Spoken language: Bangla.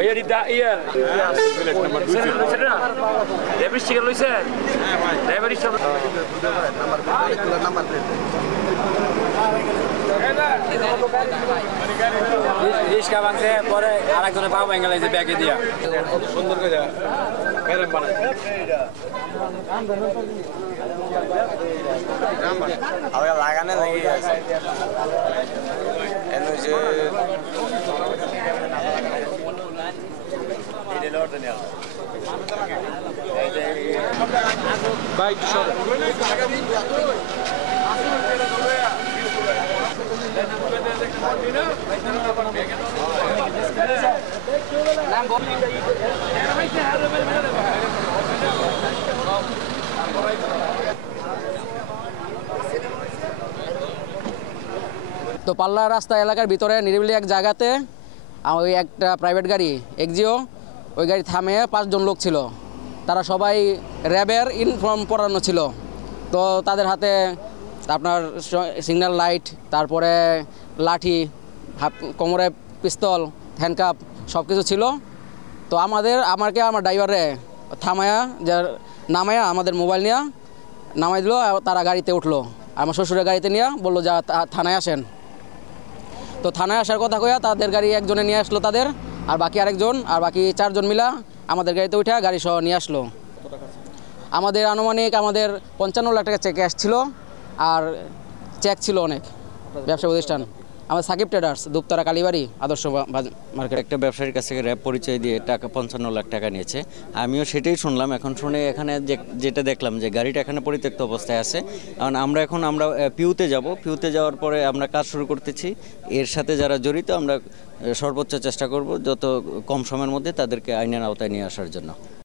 Iya di iya. Habis chicken লইছে ড্রাইভার হিসাব নাম্বার রিস্কা ভাঙছে পরে আরেকজনের পা ভেঙে লাইছে ব্যাগে দিয়া সুন্দর করে ক্যারাম বানায় আমরা লাগানো লেগে গেছে এনো যে বাইক সরে তো পাল্লা রাস্তা এলাকার ভিতরে নিরিবিলি এক জায়গাতে ওই একটা প্রাইভেট গাড়ি এক্সিও ওই গাড়ি থামে 5 জন লোক ছিল তারা সবাই র্যাবের ইউনিফর্ম পরানো ছিল তো তাদের হাতে আপনার সিগন্যাল লাইট তারপরে লাঠি কোমরে পিস্তল হ্যান্ডকাপ সব কিছু ছিল তো আমার ড্রাইভারে থামায়া যে নামায়া আমাদের মোবাইল নিয়ে নামাই দিল তারা গাড়িতে উঠলো আমার শ্বশুরের গাড়িতে নিয়ে বললো যা থানায় আসেন তো থানায় আসার কথা কইয়া তাদের গাড়ি একজনে নিয়ে আসলো তাদের আর বাকি আরেকজন আর বাকি 4 জন মিলা আমাদের গাড়িতে উঠে গাড়ি সহ নিয়ে আসলো আমাদের আনুমানিক 55 লাখ টাকা চেক ছিল আর চেক ছিল অনেক ব্যবসা প্রতিষ্ঠান আমাদের সাকিব ট্রেডার্স দুপতারা কালীবাড়ি আদর্শ মার্কেট একটা ব্যবসায়ীর কাছ থেকে র্যাব পরিচয় দিয়ে টাকা 55 লাখ টাকা নিয়েছে আমিও সেটাই শুনলাম এখন শুনে এখানে যেটা দেখলাম যে গাড়িটা এখানে পরিত্যক্ত অবস্থায় আছে কারণ আমরা পিউতে যাব পিউতে যাওয়ার পরে আমরা কাজ শুরু করতেছি এর সাথে যারা জড়িত আমরা সর্বোচ্চ চেষ্টা করব যত কম সময়ের মধ্যে তাদেরকে আইনের আওতায় নিয়ে আসার জন্য